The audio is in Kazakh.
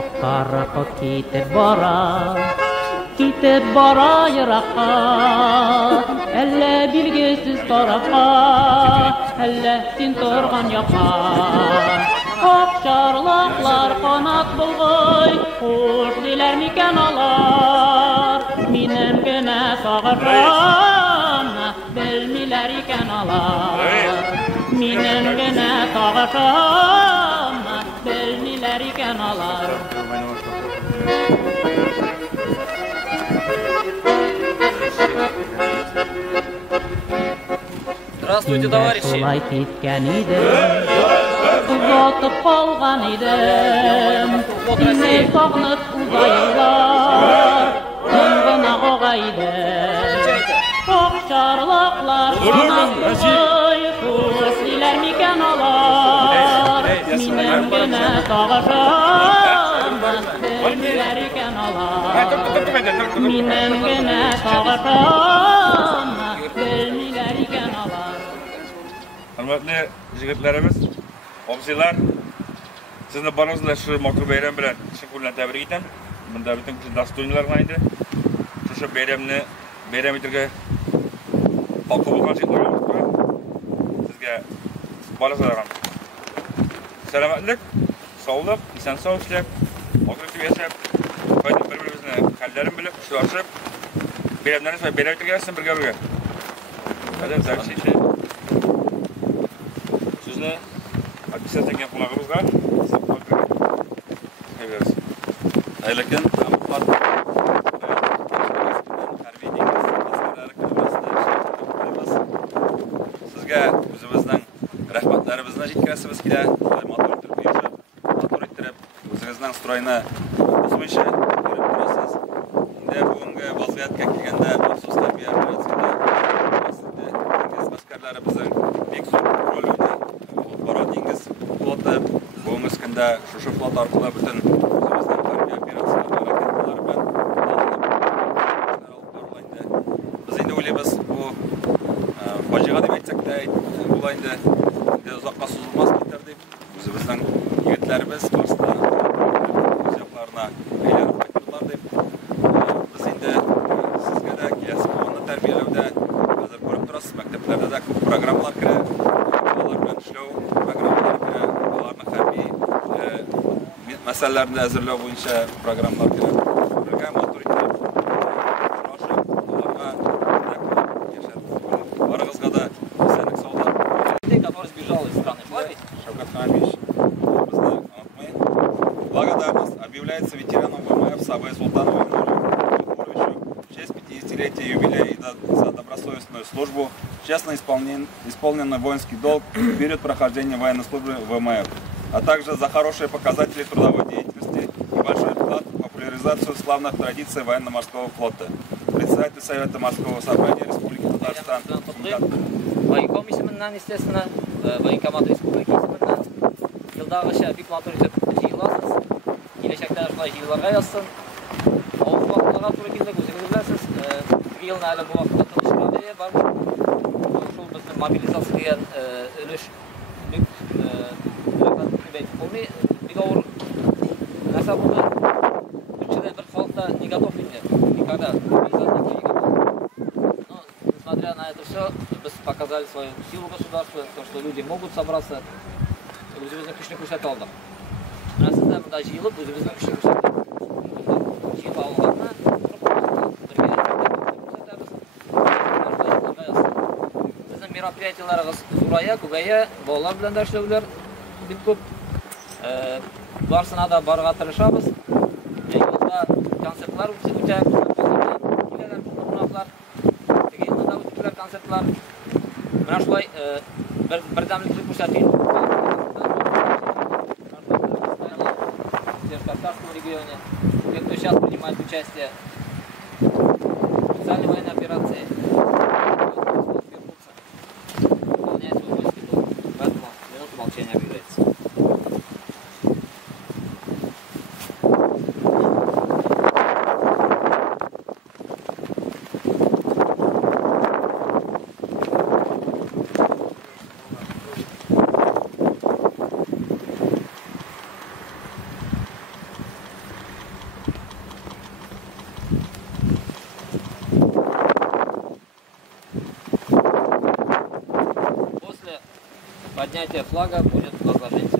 Akarko kitib bara yıraqqa, elle bilgisiz tarafqa, elle sin turgan yaqqa. Okşarlaqlar qanat bulğuy, kuş diler miken alar, minem gene sağırşam, bilmiler iken alar. Minem gene sağırşam, bilmiler iken alar. Здравствуйте, товарищи! Шулай кеткен идем, ұзатып қалған идем, сені сағынып ұзайылар, тұңғына қоғайды. Оқшарлықлар қанат бұғай, құс дилер мекен алар, менің гіне сағышам, білмелер екен алар. Менің гіне сағышам, білмелер екен алар. Hürmetli jigitlerimiz, obziler, sizni barınızla şu makru bayram bilen şükürle tebrik eten. Bunda bütün kişi dasturniler vardı. Şu bayram etirge halkı bulgan jigitler olmuştu. Sizge barınızla selametlik, sağlık, isen sağ işlep, oturup yaşayıp, birbirimizin hallerini bilip, şulaşıp, bayramlarınız ve bayram etirge sizin birge. Hadi güzel bir şey. Sözünü Akbisat eken kulağımızda hayırlısı. Aylakan Amfat sizga o'zimizning rahmatlarimizni yetkazimiz kelar. Motor ettirib, o'zingizning stroyini o'zimizcha ko'rib turasiz. Endi bugungi vaziyatga kelganda maxsus tarbiya operatsiyada askarlari bizning bek zo'r rol o'ynaydi. Flotda bugungi kunda shu flot orqali butun o'zimizning tarbiya operatsiyalari bilan biz endi o'ylaymiz bu fojia deb aytsakda bo'laydi. Uzoqqa so'zilmas ketar deb o'zimizning yigitlarimiz Qarsda yo'qlarni aylanib qaytdilar deb biz endi sizga kelasi o'g'ilni tarbiyalashda hozir ko'rib turasiz, maktablarda ko'p programmalar kiradi. Ular bilan ishlov programmalari kiradi. Ularni harbiy masalalarni hazırlash bo'yicha programmalar kiradi. Ularga motor etib который сбежал из страны Славии. Благодарность объявляется ветераном ВМФ Сабай Султанову Егоровичу в честь 50-летия юбилея за добросовестную службу, честно исполненный воинский долг перед прохождением военной службы в ВМФ, а также за хорошие показатели трудовой деятельности и большой вклад в популяризацию славных традиций военно-морского флота. Председатель Совета морского собрания Республики Татарстан. Военком исеменнән, естественно, военкомат республика исеменнән. Елдагыча бик матур итеп җыеласыз. Киләчәктә шулай җыелырга язсын. Авыр вакытларга туры килде, үзегез беләсез. Бу елны әле бу вакытта тынычлык бар. Шул безнең мобилизация дигән өлеш бик бик авыр нәрсә булды. Берчедән бер халыкта не готов инде. Никогда мобилизация не готов. Несмотря на это все, мы показали свою силу государства, то, что люди могут собраться. Өзіміздің күшіне көрсете алдық. Мына сіздер мұнда жиылып, өзіміздің күшіне көрсете. Жиылып алғанына бірге көрсетеміз. Біздің мероприятияларымыз зурая, көбейе, балалар белән дә эшләүләр бик күп. Барысына да барырга тырышабыз. Елда концертлар үтә, киләләр кунаклар. Концертлар. Менә шулай бердәмлекне күрсәтик. В Кавказском регионе, те, кто сейчас принимает участие в специальной военной операции, выполняет свой воинский долг. Поэтому минута молчания объявляется. поднятия флага будет возложение.